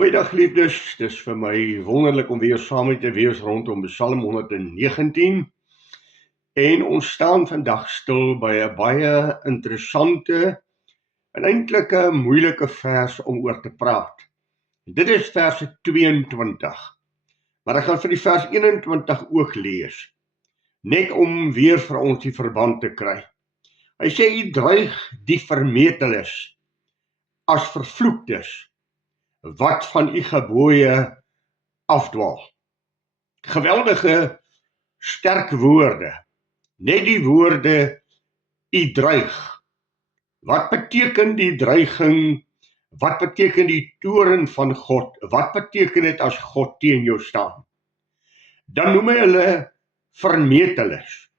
Goeiedag liefdes, dis vir my wonderlik om weer saam met te wees rondom Psalm 119 en ons staan vandag stil by 'n baie interessante en eintlik 'n moeilike vers om oor te praat. Dit is vers 22, maar ek gaan vir die vers 21 ook lees, net om weer vir ons die verband te kry. Hy sê, "U dreig die vermeteles as vervloektes, wat van u gebooie afdwaal." Geweldige sterk woorde, net die woorde u dreig. Wat beteken die dreiging? Wat beteken die toorn van God? Wat beteken dit as God teen jou staan? Dan noem hy hulle vermeteles.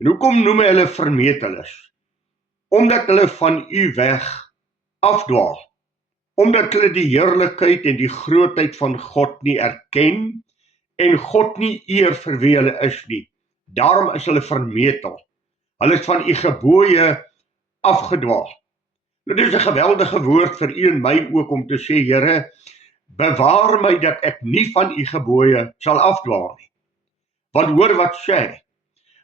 En hoekom noem hy hulle vermeteles? Omdat hulle van u weg afdwaal. Omdat hulle die heerlikheid en die grootheid van God nie erken en God nie eer vir wie hulle is nie. Daarom is hulle vermetel. Hulle is van u gebooie afgedwaal. Nou, dit is 'n geweldige woord vir u en my ook om te sê, Here, bewaar my dat ek nie van u gebooie sal afdwaal nie. Want hoor wat sê hy?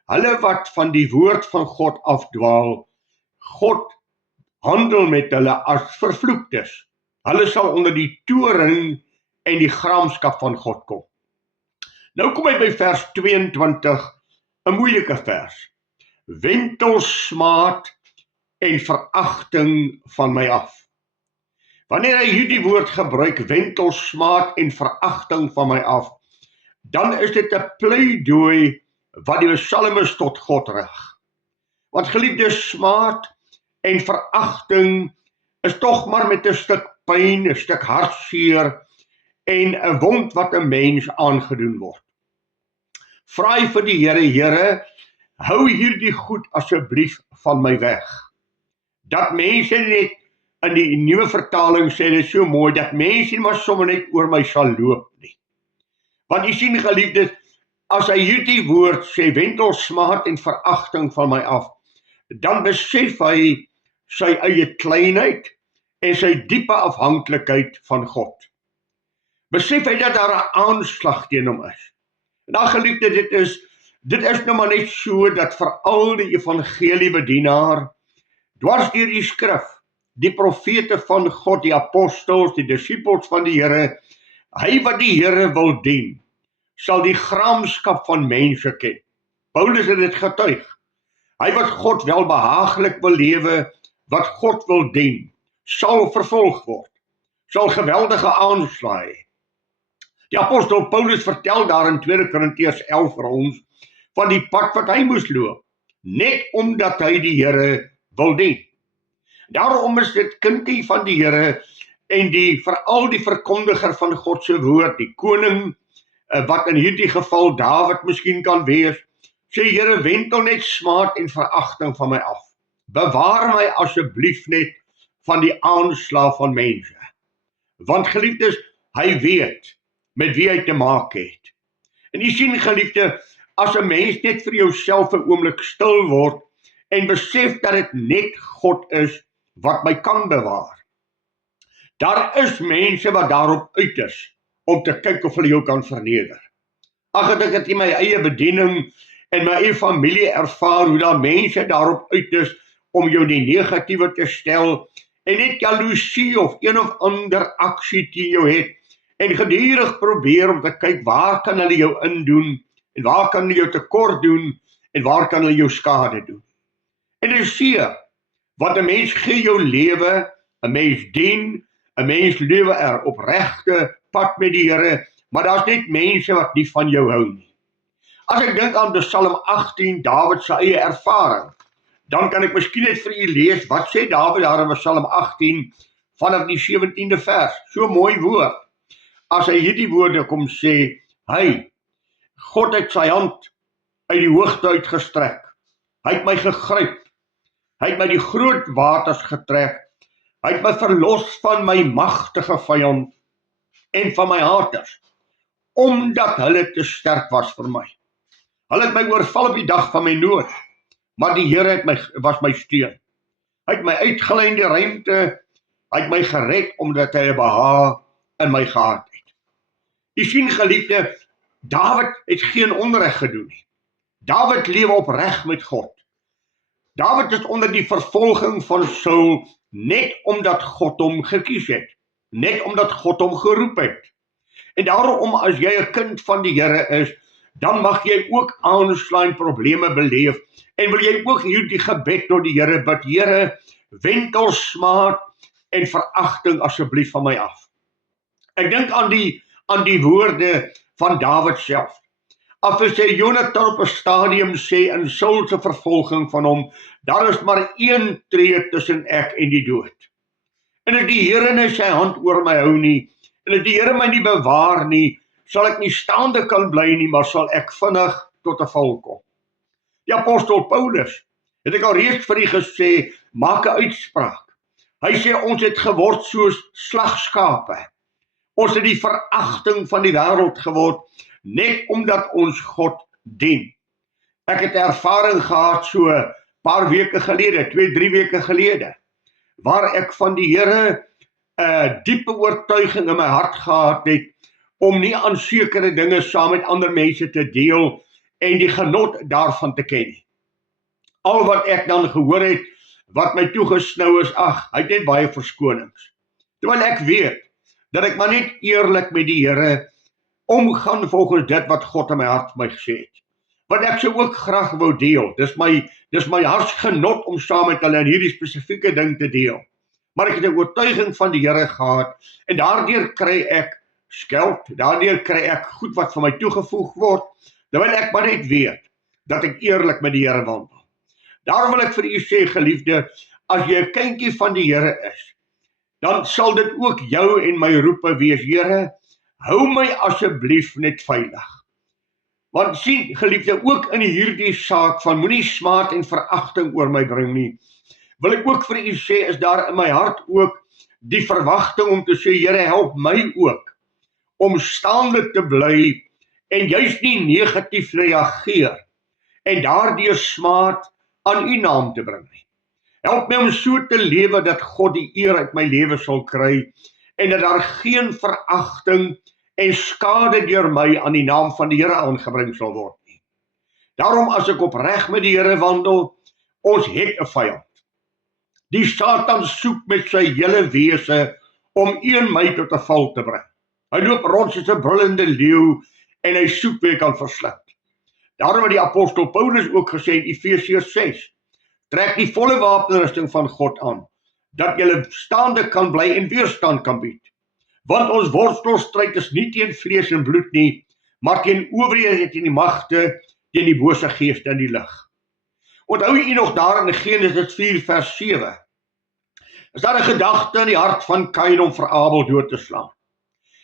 Hulle wat van die woord van God afdwaal, God handel met hulle as vervloektes. Hulle sal onder die toorn en die gramskap van God kom. Nou kom hy by vers 22, 'n moeilike vers. Wentelsmaad en veragting van my af. Wanneer hy hierdie woord gebruik, wentelsmaad en veragting van my af, dan is dit 'n pleidooi wat die psalmis tot God rig. Want geliefdes, smaad en veragting is tog maar met 'n stuk pyn, 'n stuk hartseer en 'n wond wat 'n mens aangedoen word. Vra hy vir die Here, Here, hou hierdie goed asseblief van my weg. Dat mense net, in die nuwe vertaling sê dit so mooi, dat mense nie maar sommer net oor my sal loop nie. Want jy sien geliefdes, as hy hierdie woord sê, wentelsmaad en veragting van my af, dan besef hy sy eie kleinheid en sy diepe afhanklikheid van God. Besef hy dat daar 'n aanslag teen hom is. En dan geliefde, dit is nou maar net so dat veral die evangeliebedienaar, dwars deur die skrif, die profete van God, die apostels, die disippels van die Here, hy wat die Here wil dien, sal die gramskap van mense ken. Paulus het dit getuig. Hy wat God welbehaaglik wil lewe, wat God wil dien, sal vervolg word, sal geweldige aanslae hê. Die apostel Paulus vertel daar in 2 Korintiërs 11 vir ons van die pad wat hy moes loop, net omdat hy die Here wil dien. Daarom is dit kindie van die Here en veral die verkondiger van God se woord, die koning, wat in hierdie geval Dawid miskien kan wees, sê, Here, wentel net smaad en veragting van my af. Bewaar my asseblief net van die aanslag van mense. Want geliefdes, hy weet met wie hy te maak het. En jy sien geliefde, as 'n mens net vir jouself 'n oomblik stil word en besef dat dit net God is wat my kan bewaar. Daar is mense wat daarop uit is om te kyk of hulle jou kan verneder. Ag, ek het in my eie bediening en my eie familie ervaar hoe daar mense daarop uit is om jou die negatiewe te stel en net jaloesie of een of ander aksie teen jou het en gedurig probeer om te kyk waar kan hulle jou indoen en waar kan hulle jou tekort doen en waar kan hulle jou skade doen. En dit is seer, want 'n mens gee jou lewe, 'n mens dien, 'n mens lewe opregte pad met die Here, maar daar's net mense wat nie van jou hou nie. As ek dink aan Psalm 18, Dawid se eie ervaring, dan kan ek miskien net vir u lees, wat sê Dawid daar in Psalm 18, vanaf die 17de vers, so mooi woord. As hy hierdie woorde kom sê, God het sy hand uit die hoogte uitgestrek, hy het my gegryp, hy het my die groot waters getrek, hy het my verlos van my magtige vyand en van my haters, omdat hulle te sterk was vir my. Hulle het my oorval op die dag van my nood, maar die Here was my steun. Hy het my uitgelei in die ruimte, hy het my gered omdat hy behaag in my gehad het. U sien geliefde, Dawid het geen onreg gedoen nie. Dawid lewe opreg met God. Dawid is onder die vervolging van Saul net omdat God hom gekies het, net omdat God hom geroep het. En daarom as jy 'n kind van die Here is, dan mag jy ook aanslae en probleme beleef, en wil jy ook hierdie gebed tot die Here bid: Here, wend smaad en veragting asseblief van my af. Ek dink aan die woorde van Dawid self. As hy Jonathan op 'n stadium sê in Saul se vervolging van hom, daar is maar een tree tussen ek en die dood. En as die Here nie sy hand oor my hou nie, en as die Here my nie bewaar nie, sal ek nie staande kan bly nie, maar sal ek vinnig tot 'n val kom. Die apostel Paulus, het ek al reeds vir u gesê, maak 'n uitspraak. Hy sê ons het geword soos slagskape. Ons het die veragting van die wêreld geword, net omdat ons God dien. Ek het ervaring gehad so 'n paar weke gelede, 2-3 weke gelede, waar ek van die Here 'n diepe oortuiging in my hart gehad het, om nie aan sekere dinge saam met ander mense te deel, en die genot daarvan te ken. Al wat ek dan gehoor het, wat my toegesnou is, hy het net baie verskonings. Terwyl ek weet, dat ek maar net eerlik met die Here omgaan volgens dit wat God in my hart vir my gesê het. Wat ek sou ook graag wou deel, dis my hartsgenot om saam met hulle in hierdie spesifieke ding te deel. Maar ek het 'n oortuiging van die Here gehad, en daardeur kry ek skeld, daardeur kry ek goed wat vir my toegevoeg word, terwyl ek maar net weet, dat ek eerlik met die Here wandel. Daarom wil ek vir u sê, geliefde, as jy 'n kindjie van die Here is, dan sal dit ook jou en my roepe wees: Here, hou my asseblief net veilig. Want sien, geliefde, ook in hierdie saak van moenie smaad en veragting oor my bring nie, wil ek ook vir u sê, is daar in my hart ook die verwagting om te sê: Here, help my ook om staande te bly en juist nie negatief reageer en daardeur smaad aan u naam te bring nie. Help my om so te lewe dat God die eer uit my lewe sal kry, en dat daar geen veragting en skade deur my aan die naam van die Here aangebring sal word nie. Daarom, as ek opreg met die Here wandel, ons het 'n vyand. Die Satan soek met sy hele wese om u en my tot 'n val te bring. Hy loop rond soos 'n brullende leeu, en hy soek wie hy kan verslind. Daarom het die apostel Paulus ook gesê in Efesiërs 6, trek die volle wapenrusting van God aan, dat julle staande kan bly en weerstand kan bied. Want ons worstelstryd is nie teen vlees en bloed nie, maar teen owerhede, teen die magte, teen die bose geeste in die lig. Onthou u nog daar in Genesis 4 vers 7, is daar 'n gedagte in die hart van Kain om vir Abel dood te slaan.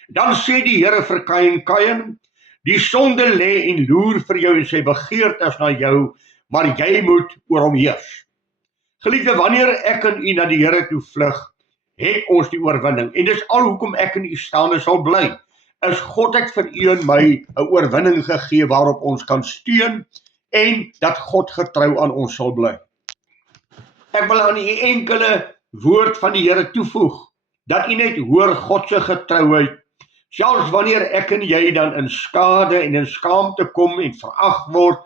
Dan sê die Here vir Kain: Kain, die sonde lê en loer vir jou en sy begeertes na jou, maar jy moet oor hom heers. Geliefde, wanneer ek en u na die Here toe vlug, het ons die oorwinning. En dis al hoekom ek en u staande sal bly, is God het vir u en my 'n oorwinning gegee waarop ons kan steun, en dat God getrou aan ons sal bly. Ek wil aan u enkele woord van die Here toevoeg, dat u net hoor God se getrouheid, selfs wanneer ek en jy dan in skade en in skaamte kom en verag word,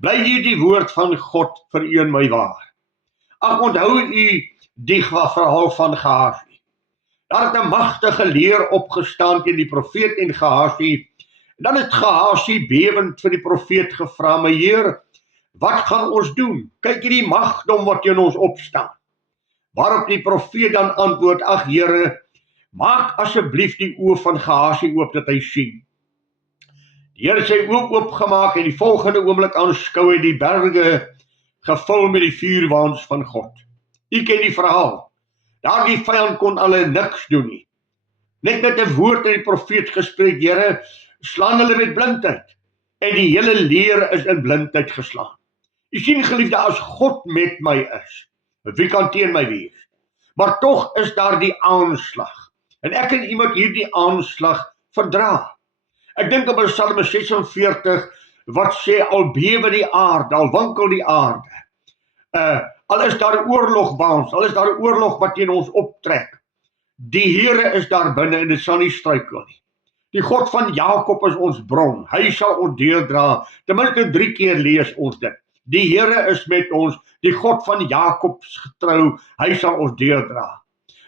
bly hierdie woord van God vir u en my waar. Ag, onthou u die verhaal van Gehasie. Daar het 'n magtige leer opgestaan teen die profeet en Gehasie. Dan het Gehasie bewend vir die profeet gevra: "My Heer, wat gaan ons doen? Kyk hierdie magdom wat teen ons opstaan." Waarop die profeet dan antwoord: "Ag Here, maak asseblief die oë van Gehasie oop dat hy sien." Die Here het sy oë oopgemaak, en die volgende oomblik aanskou hy die berge gevul met die vuurwaans van God. U ken die verhaal. Daardie vyand kon hulle niks doen nie. Net met 'n woord het die profeet gespreek: "Here, slaan hulle met blindheid." En die hele leer is in blindheid geslaan. U sien, geliefde, as God met my is, wie kan teen my wees? Maar tog is daar die aanslag. En ek en iemand hierdie aanslag verdra. Ek dink op Psalm 46, wat sê: "Al bewe die aarde, al wankel die aarde. Al is daar oorlog by ons, al is daar oorlog wat teen ons optrek, Die Here is daar binne en dit sal nie struikel nie. Die God van Jakob is ons bron, hy sal ons deurdra. Ten minste 3 keer lees ons dit. Die Here is met ons, die God van Jakob is getrou, hy sal ons deurdra.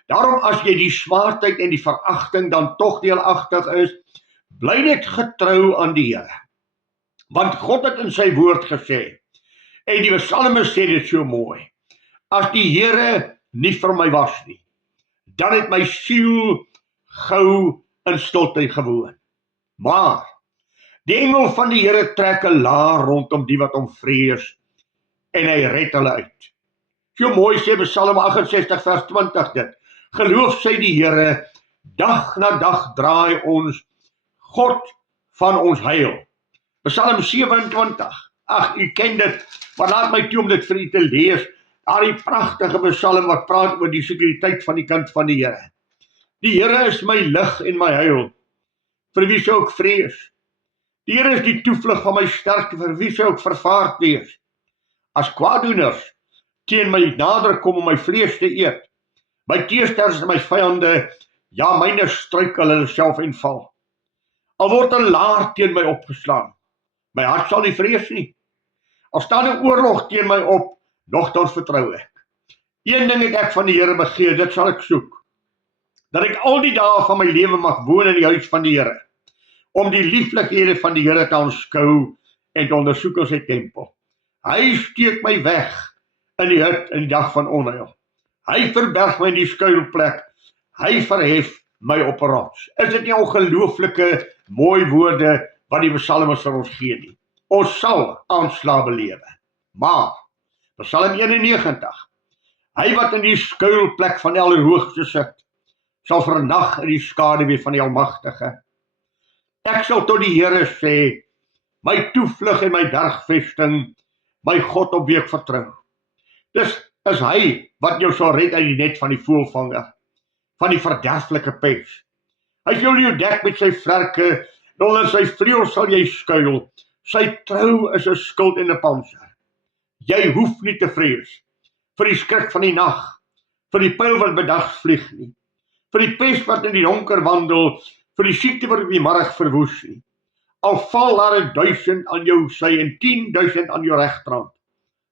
Daarom as jy die swaarheid en die veragting dan tog deelagtig is, bly net getrou aan die Here. Want God het in sy woord gesê, en die psalmis sê dit so mooi, as die Here nie vir my was nie, dan het my siel gou in stilte gewoon. Maar die engel van die Here trek 'n laar rondom die wat hom vrees, en hy red hulle uit. So mooi sê Psalm 68 vers 20 dit. Geloof sy die Here, dag na dag draai ons God van ons heil. Psalm 27, ag, u ken dit, maar laat my toe om dit vir u te lees, daardie pragtige psalm wat praat oor die sekuriteit van die kant van die Here. Die Here is my lig en my heil, vir wie sou ek vrees? Die Here is die toevlug van my sterkte, vir wie sou ek vervaard wees? As kwaaddoeners teen my nader kom om my vlees te eet, my teesters en my vyande, ja, myne struikel hulle self en val. Al word 'n laar teen my opgeslaan, my hart sal nie vrees nie. Al staan 'n oorlog teen my op, nogtans vertrou ek. Een ding het ek van die Here begeer, dit sal ek soek, dat ek al die dae van my lewe mag woon in die huis van die Here, om die lieflikhede van die Here te aanskou en te ondersoek in sy tempel. Hy steek my weg in die hut in die dag van onheil. Hy verberg my in die skuilplek, hy verhef my op 'n rots. Is dit nie ongelooflike mooi woorde wat die psalmis vir ons gee nie? Ons sal aanslae belewe. Maar, Psalm 91, hy wat in die skuilplek van die Allerhoogste sit, sal vernag in die skaduwee van die Almagtige. Ek sal tot die Here sê, my toevlug en my bergvesting, my God op wie ek vertrou. Dis is hy wat jou sal red uit die net van die voëlvanger, van die verderflike pes. Hy sal jou dek met sy vlerke, en onder sy vleuels sal jy skuil. Sy trou is 'n skild en 'n pantser. Jy hoef nie te vrees vir die skrik van die nag, vir die pyl wat bedags vlieg nie, vir die pes wat in die donker wandel, vir die siekte wat op die marg verwoes nie. Al val daar 1000 aan jou sy en 10.000 aan jou regterhand,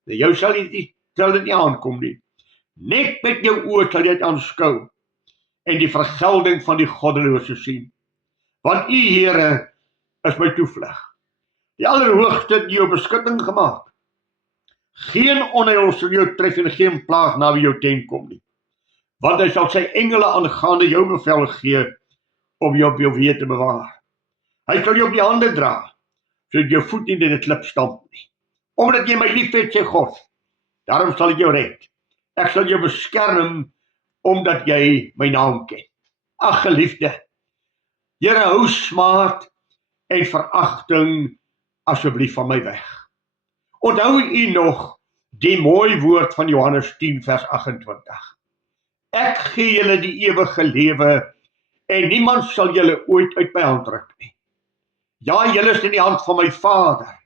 jou sal dit nie aankom nie. Net met jou oë sal jy dit aanskou en die vergelding van die goddelose sien. Want u Here is my toevlug. Die Allerhoogste het jou beskutting gemaak. Geen onheil sal jou tref en geen plaag naby jou tent kom nie. Want hy sal sy engele aangaande jou bevel gee om jou op jou weë te bewaar. Hy sal jou op die hande dra, sodat jou voet nie in 'n klip stamp nie. Omdat jy my liefhet, sê God, daarom sal ek jou red. Ek sal jou beskerm, omdat jy my naam ken. Ag geliefde, Here, hou smaad en veragting asseblief van my weg. Onthou u nog die mooi woord van Johannes 10 vers 28. Ek gee julle die ewige lewe en niemand sal julle ooit uit my hand ruk nie. Ja, julle is in die hand van my Vader.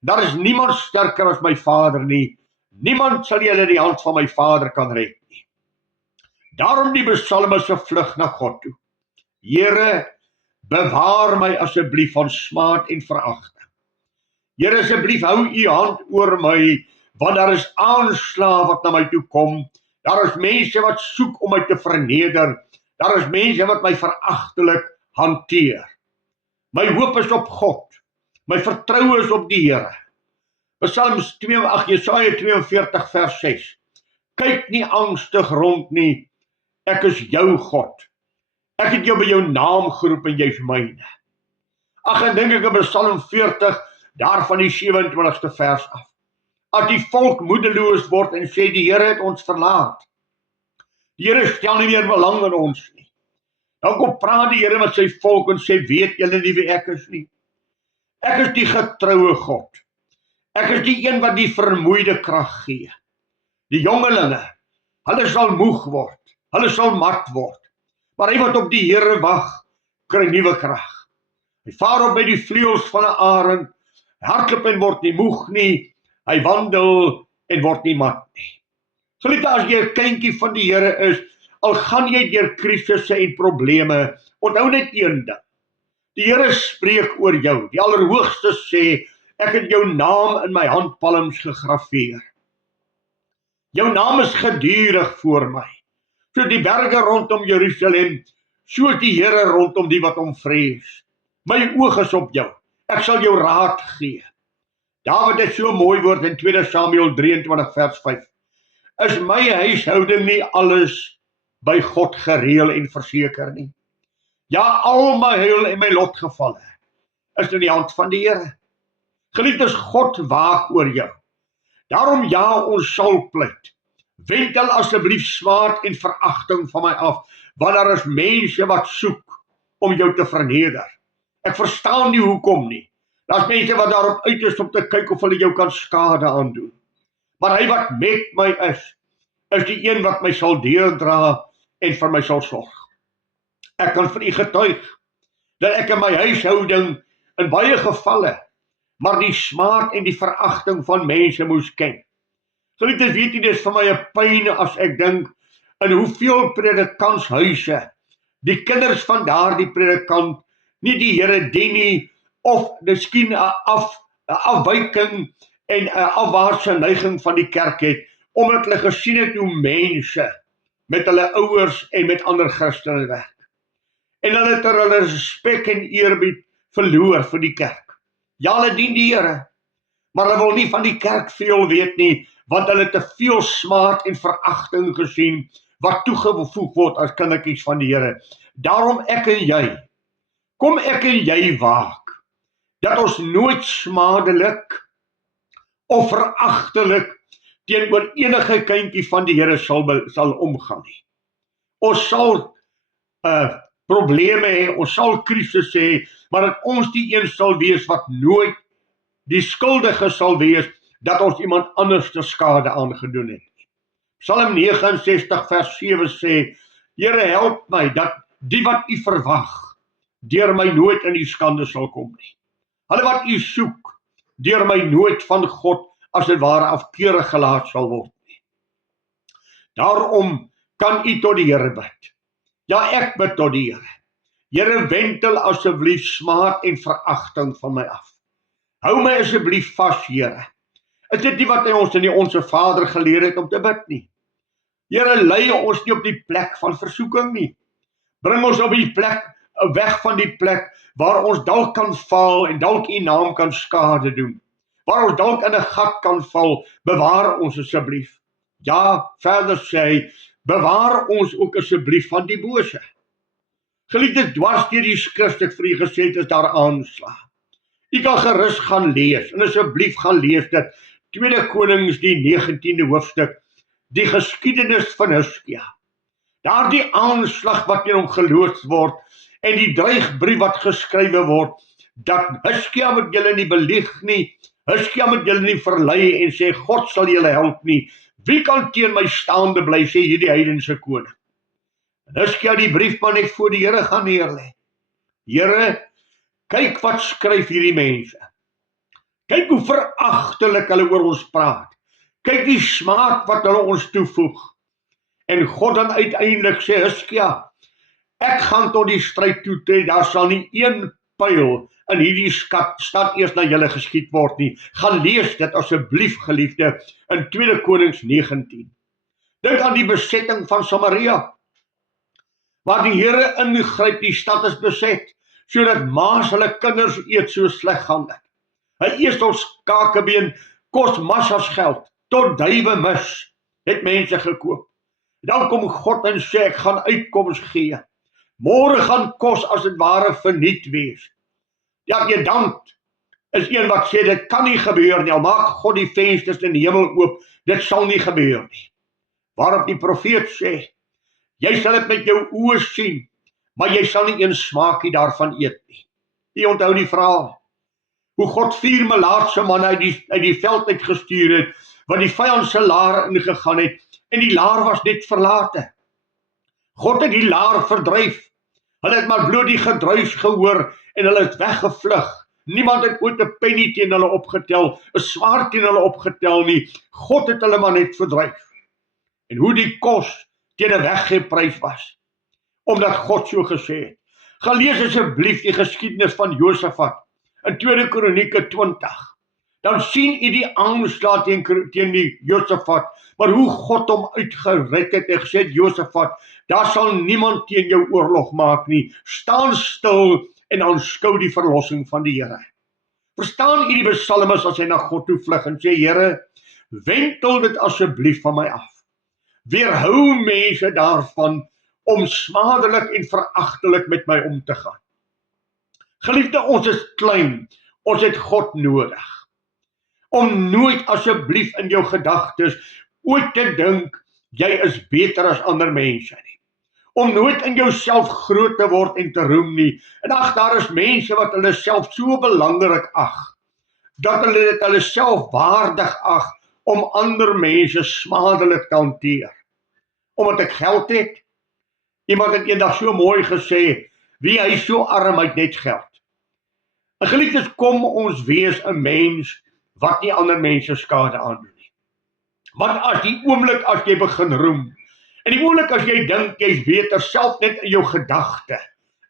Daar is niemand sterker as my Vader nie. Niemand sal julle die hand van my Vader kan red nie. Daarom die psalmis se vlug na God toe. Here, bewaar my asseblief van smaad en veragting. Here, asseblief hou u hand oor my, want daar is aanslae wat na my toe kom. Daar is mense wat soek om my te verneder. Daar is mense wat my veragtelik hanteer. My hoop is op God. My vertroue is op die Here. Jesaja 42 vers 6. Kyk nie angstig rond nie. Ek is jou God. Ek het jou by jou naam geroep en jy is myne. Ag, en dink ek in Psalm 40, daar van die 27ste vers af. As die volk moedeloos word en sê die Here het ons verlaat. Die Here stel nie meer belang in ons nie. Dan kom praat die Here met sy volk en sê, weet julle nie wie ek is nie? Ek is die getroue God. Ek is die een wat die vermoeide krag gee. Die jongelinge, hulle sal moeg word, hulle sal mat word. Maar hy wat op die Here wag, kry nuwe krag. Hy vaar op by die vleuels van 'n arend, hy hardloop en word nie moeg nie, hy wandel en word nie mat nie. Geliefde, as jy 'n kindjie van die Here is, al gaan jy deur krisisse en probleme, onthou net een ding. Die Here spreek oor jou. Die Allerhoogste sê, ek het jou naam in my handpalms gegraveer. Jou naam is gedurig voor my. So die berge rondom Jerusalem, so is die Here rondom die wat hom vrees. My oog is op jou. Ek sal jou raad gee. Dawid het so mooi woord in 2 Samuel 23 vers 5. Is my huishouding nie alles by God gereël en verseker nie? Ja, al my heil en my lotgevalle is in die hand van die Here. Geliefdes, God waak oor jou. Daarom ja, ons sal pleit. Wendel asseblief smaad en veragting van my af, want daar is mense wat soek om jou te verneder. Ek verstaan nie hoekom nie. Daar's mense wat daarop uit is om te kyk of hulle jou kan skade aandoen. Maar hy wat met my is die een wat my sal deurdra en vir my sal sorg. Ek kan vir u getuig dat ek in my huishouding in baie gevalle maar die smaad en die veragting van mense moes ken. Geliefdes, weet jy, dis vir my 'n pyn as ek dink in hoeveel predikantshuise die kinders van daardie predikant nie die Here dien nie, of miskien 'n afwyking en 'n afwaartse neiging van die kerk het, omdat hulle gesien het hoe mense met hulle ouers en met ander Christene werk. En hulle het hulle respek en eerbied verloor vir die kerk. Ja, hulle dien die Here, maar hulle wil nie van die kerk veel weet nie, want hulle het te veel smaad en veragting gesien wat toegevoeg word as kindertjies van die Here. Daarom ek en jy, kom ek en jy waak, dat ons nooit smadelik of veragtelik teenoor enige kindjie van die Here sal omgaan nie. Ons sal probleme hê, ons sal krisisse hê, maar dat ons die een sal wees wat nooit die skuldige sal wees dat ons iemand anders te skade aangedoen het. Psalm 69 vers 7 sê, Here help my dat die wat u verwag deur my nooit in die skande sal kom nie. Hulle wat u soek deur my nooit van God as dit ware afkeurig gelaat sal word nie. Daarom kan u tot die Here bid. Ja, ek bid tot die Here. Here, wendel asseblief smaad en veragting van my af. Hou my asseblief vas, Here. Is dit nie wat hy ons in die Onse Vader geleer het om te bid nie? Here, lei ons nie op die plek van versoeking nie. Bring ons op die plek, weg van die plek waar ons dalk kan val en dalk u naam kan skade doen. Waar ons dalk in 'n gat kan val, bewaar ons asseblief. Ja, verder sê hy, bewaar ons ook asseblief van die bose. Geliefdes, dwars deur die skrif ek vir u gesê het, is daar aanslag. U kan gerus gaan lees, en asseblief gaan lees dit, 2 Konings die 19de hoofstuk, die geskiedenis van Hizkia. Daar die aanslag wat in hom geloods word, en die dreigbrief wat geskrywe word, dat Hizkia moet julle nie belieg nie, Hizkia moet julle nie verlei en sê, God sal julle help nie. Wie kan teen my staande bly, sê hierdie heidense koning. Hizkia die brief maar net voor die Here gaan neerlê. Here, kyk wat skryf hierdie mense. Kyk hoe veragtelik hulle oor ons praat. Kyk die smaad wat hulle ons toevoeg. En God dan uiteindelik sê, Hizkia, ek gaan tot die stryd toe tree, daar sal nie een pyl in hierdie stad eers na julle geskiet word nie. Gaan lees dit asseblief, geliefde, in 2 Konings 19. Dink aan die besetting van Samaria, waar die Here ingryp, die stad is beset, sodat maas hulle kinders eet, so sleg gaan dit. 'n Eselskakebeen kos massas geld, tot duiwe mis, het mense gekoop. Dan kom God en sê, ek gaan uitkoms gee. Môre gaan kos as dit ware verniet wees. Die adjutant is een wat sê, dit kan nie gebeur nie, al maak God die vensters in die hemel oop, dit sal nie gebeur nie. Waarop die profeet sê, jy sal dit met jou oë sien, maar jy sal nie een smaakie daarvan eet nie. Jy onthou die verhaal, hoe God 4 melaatse manne uit die veld uitgestuur het, wat die vyand se laar ingegaan het, en die laar was net verlate. God het die laar verdryf. Hulle het maar bloot die gedruis gehoor, en hulle het weggevlug. Niemand het ooit 'n penny teen hulle opgetel, 'n swaard teen hulle opgetel nie. God het hulle maar net verdryf. En hoe die kos teen 'n weggeprys was, omdat God so gesê het. Gaan lees asseblief die geskiedenis van Josafat in 2 Kronieke 20. Dan sien u die aanslag teen die Josafat, maar hoe God hom uitgered het en gesê, Josafat, daar sal niemand teen jou oorlog maak nie, staan stil en aanskou die verlossing van die Here. Verstaan u die psalmis as hy na God toe vlug en sê, Here, wentel dit asseblief van my af. Weerhou mense daarvan om smadelik en veragtelik met my om te gaan. Geliefde, ons is klein, ons het God nodig. Om nooit asseblief in jou gedagtes ooit te dink, jy is beter as ander mense nie. Om nooit in jouself groot te word en te roem nie. En ag, daar is mense wat hulle self so belangrik ag, dat hulle dit hulle self waardig ag, om ander mense smadelik te hanteer. Omdat ek geld het. Iemand het eendag so mooi gesê, wie hy so arm, hy het net geld. En geliefdes, kom ons wees 'n mens wat nie ander mense skade aandoen nie. Want as die oomblik as jy begin roem, en die oomblik as jy dink jy's beter, self net in jou gedagte,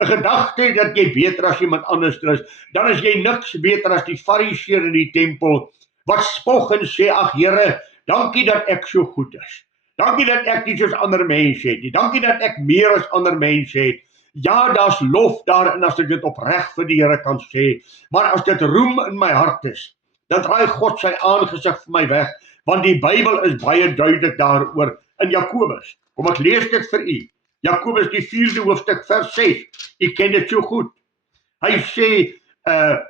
'n gedagte dat jy beter as iemand anders is, dan is jy niks beter as die fariseer in die tempel, wat spog en sê, ag Here, dankie dat ek so goed is. Dankie dat ek nie soos ander mense het nie. Dankie dat ek meer as ander mense het. Ja, daar's lof daarin as ek dit opreg vir die Here kan sê, maar as dit roem in my hart is, dan draai God sy aangesig vir my weg, want die Bybel is baie duidelik daaroor in Jakobus. Kom ek lees dit vir u. Jakobus die 4de hoofstuk vers 6. U ken dit so goed. Hy sê,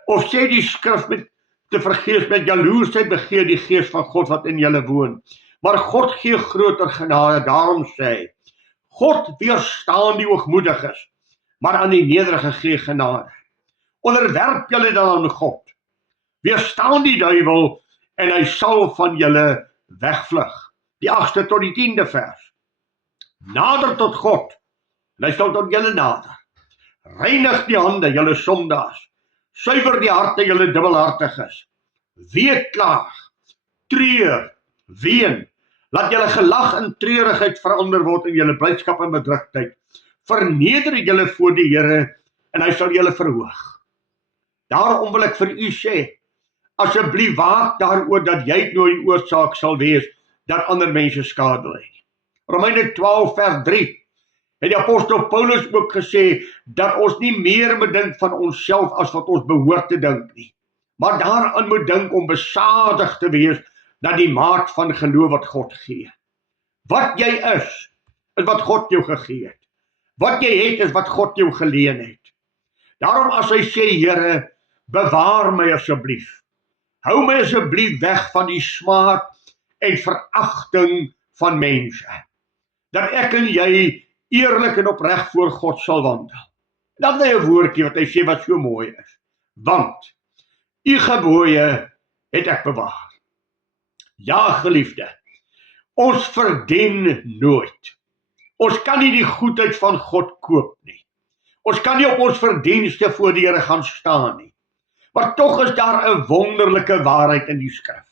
of sê die skrif met te vergeefs met jaloersheid begeer die gees van God wat in julle woon. Maar God gee groter genade, daarom sê hy, God weerstaan die hoogmoediges, maar aan die nederige gee genade. Onderwerp julle dan aan God. Weerstaan die duiwel en hy sal van julle wegvlug. Die 8ste tot die 10de vers. Nader tot God, en hy sal tot julle nader. Reinig die hande, julle sondaars. Suiwer die harte, julle dubbelhartiges. Weeklaag, treur, ween. Laat julle gelag in treurigheid verander word in julle blydskap en bedrukking. Verneder julle voor die Here en hy sal julle verhoog. Daarom wil ek vir u sê, asseblief waak daaroor dat jy nooit die oorsaak sal wees dat ander mense skade ly. Romeine 12 vers 3 het die apostel Paulus ook gesê dat ons nie meer bedink van onsself as wat ons behoort te dink nie, maar daaraan moet dink om besadig te wees na die maat van geloof wat God gee. Wat jy is wat God jou gegee het. Wat jy het is wat God jou geleen het. Daarom as hy sê, Here, bewaar my asseblief. Hou my asseblief weg van die smaad en veragting van mense. Dat ek en jy eerlik en opreg voor God sal wandel. Dan het hy 'n woordjie wat hy sê wat so mooi is. Want u gebooie het ek bewaar. Ja, geliefde, ons verdien nooit. Ons kan nie die goedheid van God koop nie. Ons kan nie op ons verdienste voor die Here gaan staan nie. Maar tog is daar 'n wonderlike waarheid in die skrif.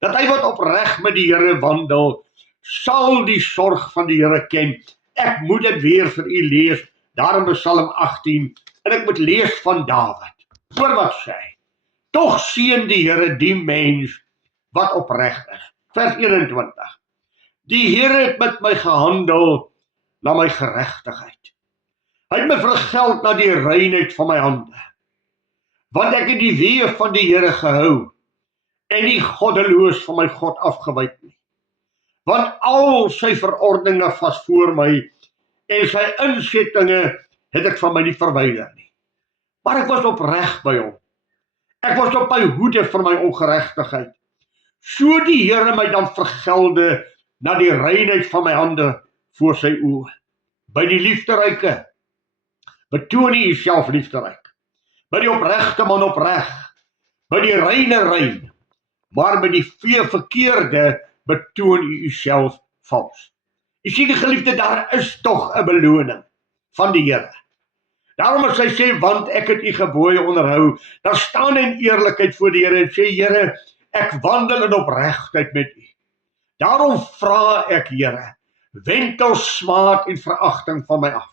Dat hy wat opreg met die Here wandel, sal die sorg van die Here ken. Ek moet dit weer vir u lees, daar in Psalm 18, en ek moet lees van Dawid. Hoor wat sê hy. Tog seën die Here die mens wat opreg is. Vers 21. Die Here het met my gehandel na my geregtigheid. Hy het my vergeld na die reinheid van my hande. Want ek het die weë van die Here gehou en nie goddeloos van my God afgewyk nie. Want al sy verordeninge was voor my en sy insettinge het ek van my nie verwyder nie. Maar ek was opreg by hom. Ek was op my hoede vir my ongeregtigheid. So die Here my dan vergelde na die reinheid van my hande voor sy oë. By die liefderyke betoon u uself liefderyk. By die opregte man opreg. By die reine rein. Maar by die verkeerde betoon u uself vals. U sien die geliefde, daar is tog 'n beloning van die Here. Daarom as hy sê, want ek het u gebooie onderhou, daar staan in eerlikheid voor die Here en sê, Here, ek wandel in opregtheid met u. Daarom vra ek, Here, Wendel smaad en veragting van my af.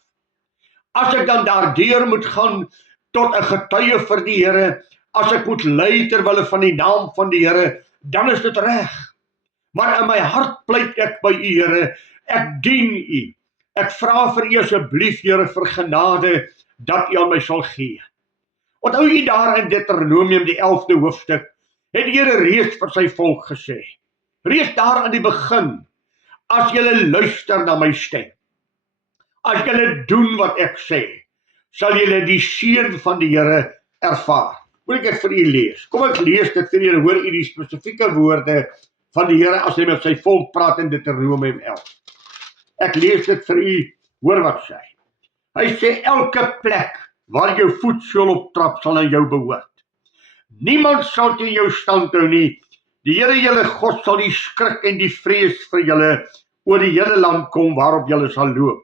As ek dan daardeur moet gaan tot 'n getuie vir die Here, as ek moet ly ter wille van die naam van die Here, dan is dit reg. Maar in my hart pleit ek by U, Here, ek dien U. Ek vra vir U asseblief, Here, vir genade, dat U aan my sal gee. Onthou U daar in Deuteronomium, die 11de hoofstuk, het die Here reeds vir sy volk gesê, reeds daar aan die begin, as julle luister na my stem, as julle doen wat ek sê, sal julle die seën van die Here ervaar. Moet ek dit vir u lees? Kom ek lees dit vir julle, hoor u die spesifieke woorde van die Here as hy met sy volk praat in Deuteronomium 11. Ek lees dit vir u, hoor wat sê. Hy sê, elke plek waar jou voet sal optrap sal aan jou behoort. Niemand sal teen jou stand hou nie. Die Here julle God sal die skrik en die vrees vir julle oor die hele land kom waarop julle sal loop,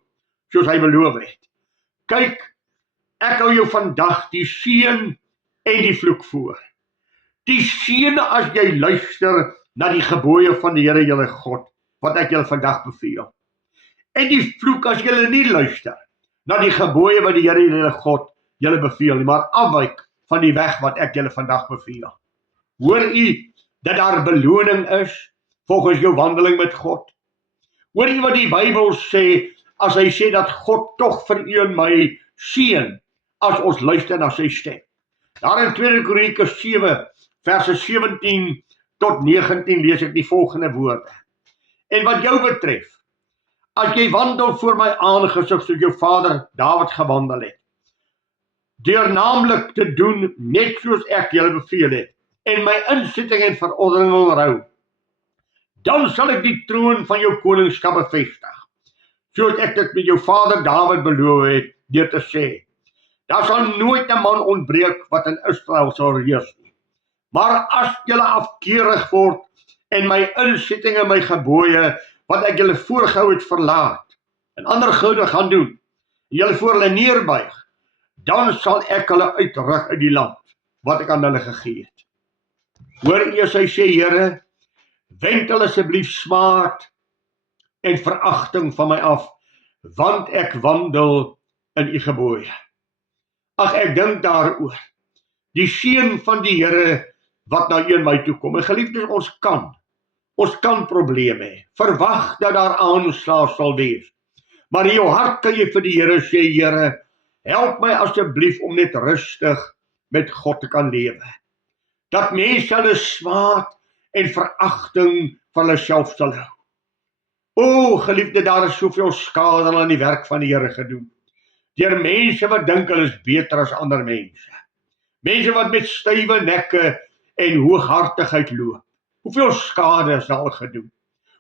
soos hy beloof het. Kyk, ek hou jou vandag die seën en die vloek voor. Die seën as jy luister na die gebooie van die Here julle God, wat ek julle vandag beveel. En die vloek as julle nie luister na die gebooie wat die Here julle God julle beveel nie, maar afwyk van die weg wat ek julle vandag beveel. Hoor u dat daar beloning is volgens jou wandeling met God? Hoor u wat die Bybel sê as hy sê dat God tog vir u en my seën as ons luister na sy stem? Daar in 2 Kronieke 7 verse 17 tot 19 lees ek die volgende woorde. En wat jou betref, as jy wandel voor my aangesig soos jou vader Dawid gewandel het, deur naamlik te doen net soos ek julle beveel het, en my insetting en verordening onderhou, dan sal ek die troon van jou koningskap bevestig, soos ek dit met jou vader Dawid beloof het, deur te sê, daar sal nooit 'n man ontbreek wat in Israel sal reus nie. Maar as julle afkeurig word en my insetting en my gebooie wat ek julle voorgehou het verlaat en ander goude gaan doen, en julle voor hulle neerbuig, dan sal ek hulle uitrug uit die land wat ek aan hulle gegee het. Hoor eers hy sê, Here, wend hulle asseblief smaad en veragting van my af, want ek wandel in u gebooie. Ag, ek dink daaroor, die seën van die Here wat na u en my toe kom. En geliefdes, ons kan probleme hê. Verwag dat daar aanslae sal wees. Maar in jou hart kan jy vir die Here sê, Here, help my asseblief om net rustig met God te kan lewe. Dat mense hulle smaad en veragting van hulle self sal hou. O, geliefde, daar is soveel skade aan die werk van die Here gedoen. Deur mense wat dink hulle is beter as ander mense. Mense wat met stywe nekke en hooghartigheid loop. Hoeveel skade is al gedoen?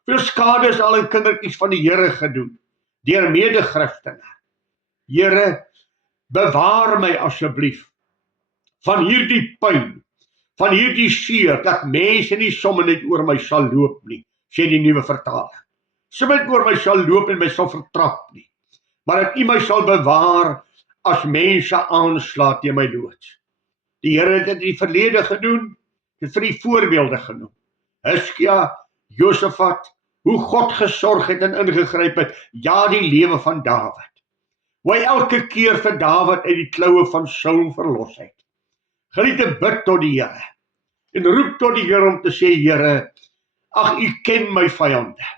Hoeveel skade is al in kindertjies van die Here gedoen? Deur mede-Christene. Here, bewaar my asseblief van hierdie pyn, van hierdie seer, dat mense nie sommer net oor my sal loop nie, sê die nuwe vertaling. Sommer net oor my sal loop en my sal vertrap nie, maar dat U my sal bewaar as mense aansla teen my loods. Die Here het dit in die verlede gedoen, het vir die voorbeelde genoem. Hiskia, Josafat, hoe God gesorg het en ingegryp het, ja, die lewe van Dawid. Hoe hy elke keer vir Dawid uit die kloue van Saul verlos het. Geliefde, bid tot die Here en roep tot die Here om te sê, Here, ag, U ken my vyande.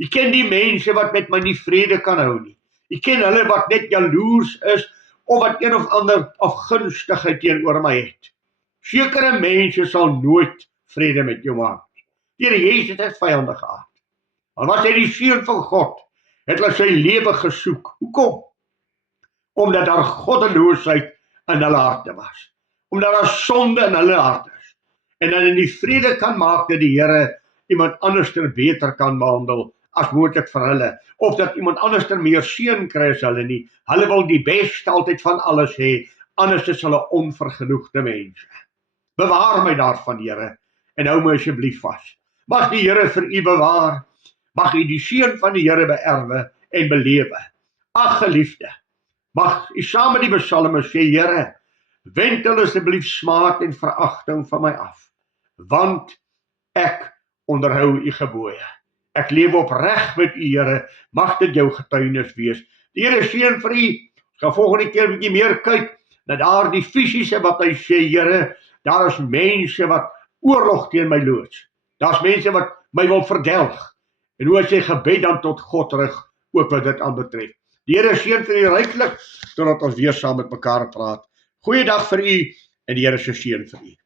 U ken die mense wat met my nie vrede kan hou nie. U ken hulle wat net jaloers is of wat een of ander afgunstigheid teenoor my het. Sekere mense sal nooit vrede met jou maak nie. Die Here Jesus het vyande gehad. Al was hy die seun van God, het hulle sy lewe gesoek. Hoekom? Omdat daar goddeloosheid in hulle harte was. Omdat daar sonde in hulle hart is. En dan in die vrede kan maak dat die Here iemand anders beter kan behandel as moontlik vir hulle. Of dat iemand anders meer seën kry as hulle nie. Hulle wil die beste altyd van alles hê, anders is hulle onvergenoegde mense. Bewaar my daarvan, Here, en hou my asseblief vas. Mag die Here vir u bewaar. Mag u die seën van die Here beerwe en belewe. Ag, geliefde, mag u saam met die psalme sê, Here, wend hulle asseblief smaad en veragting van my af, want ek onderhou u gebooie. Ek leef opreg met U, Here. Mag dit jou getuienis wees. Die Here seën vir U. Ons gaan volgende keer 'n bietjie meer kyk na daardie fisiese wat hy sê, Here, daar is mense wat oorlog teen my loods. Daar's mense wat my wil verdelg. En hoe as jy gebed dan tot God rig, ook wat dit aanbetref. Die Here seën vir U ryklik, totdat ons weer saam met mekaar praat. Goeiedag vir U en die Here se seën vir U.